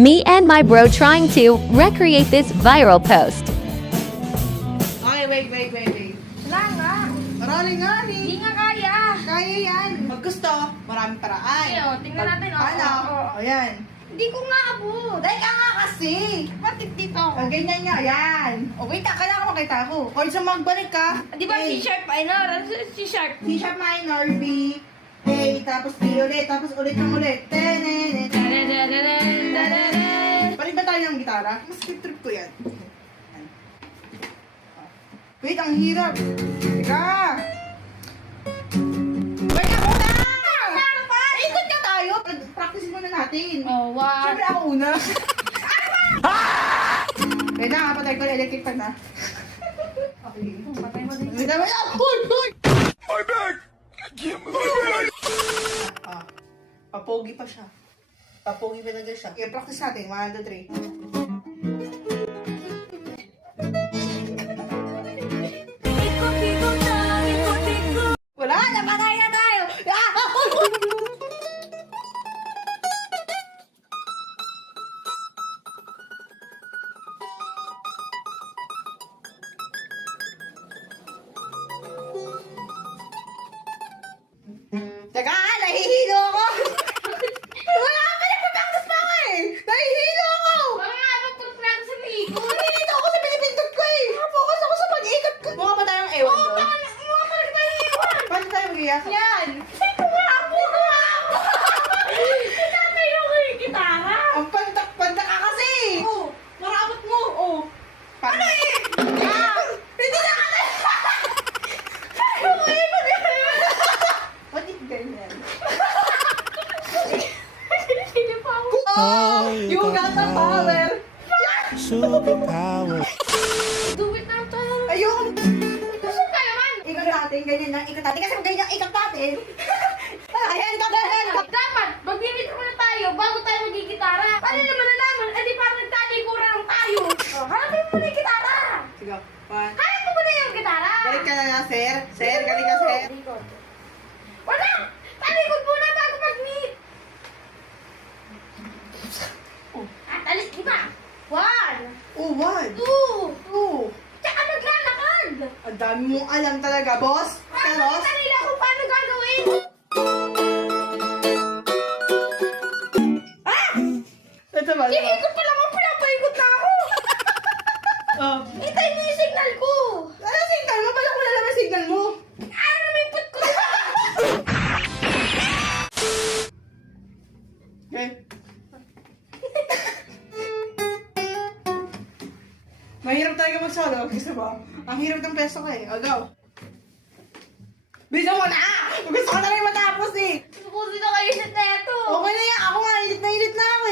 Me and my bro trying to recreate this viral post. Okay, wait. Wala nga. Marami nga Hindi eh. nga kaya. Kaya yan. Pag gusto, maraming paraan. Ayun, tingnan natin, oh. Paano? Oo. O yan. Hindi ko nga abot. Dahil ka nga kasi. Bakit dito? O ganyan nga, yan. O wait, kailangan makita ko. Kung sa magbalik ka. Di ba A, C-sharp minor? Ano C-sharp? C sharp minor, B, A, tapos B ulit, tapos ulit ng ulit. Tenen. Palit ba tayo ng gitara? Mas trip ko yan. Wait, ang hirap. Teka. Wait, ako na! Ano pa? Ikot ka tayo. Practice muna natin. Oh, wow. Siyempre ako una. Wait na, patay ko na electric fan na. Okay. Patay mo din. Wait na, wait na. Hoy! My back! I can't move. Ah, papogi pa siya. Papogi pa talaga siya. I-practice natin. 1, 2, 3. Wala na, patay na tayo! Ah! Teka, nahihilo ako! Wala ka, nagpa-practice pa ako eh! Nahihilo ako! Wala nga, magpapagpapag sa likod. Nahihilo ako sa pinipindot ko eh! Focus ako sa pag-ikot ko! Mukha pa tayong ewan Oo, doon. mga palag tayo iwan. Paano tayo mag-iyak? Yan. Ay, kumako. Tinatayo ko yung gitara. Ang pantak-pantak ka kasi! Oh, maramot mo! Oh! Ano eh? Ah! Hindi na ka na! Ba't di ganyan? Sino pa ako? Oh! You got the power! Superpower. Do it na tayo. Ayun! Gusto ka naman. Ikot natin, ganyan lang. Ikot natin. Kasi kung ganyan ang ikot natin. Ayan, ganyan! Dapat, mag-limit muna tayo bago tayo magigitara. Paano naman nalaman? Eh di parang nagtaligura lang tayo. Oh, hanapin mo na yung gitara. Sige, 1. Hanap mo muna yung gitara. Galit ka na na, sir. Sir, galit ka, sir. Talikod. Wala! Talikod muna bago mag-meet. At alis, iba. 1, Oh, 1. 2, 2. tsaka maglalakad. Ang dami mong alam talaga, boss. Pero, Kanila kung paano gagawin. ito ba? Ikot pa lang ako, pinapaikot na ako. Oh. Hintayin mo yung signal ko. Ano signal mo? Paano ko nalaman signal mo? Ano naman yung put ko? Okay. Mahirap talaga mag-solo. Gusto mo? Ang hirap ng peso ko eh. O, go. Bisa mo na! Gusto ko na rin matapos eh. Subusin na kayo sa teto. Okay na yan. Ako nga, init na ako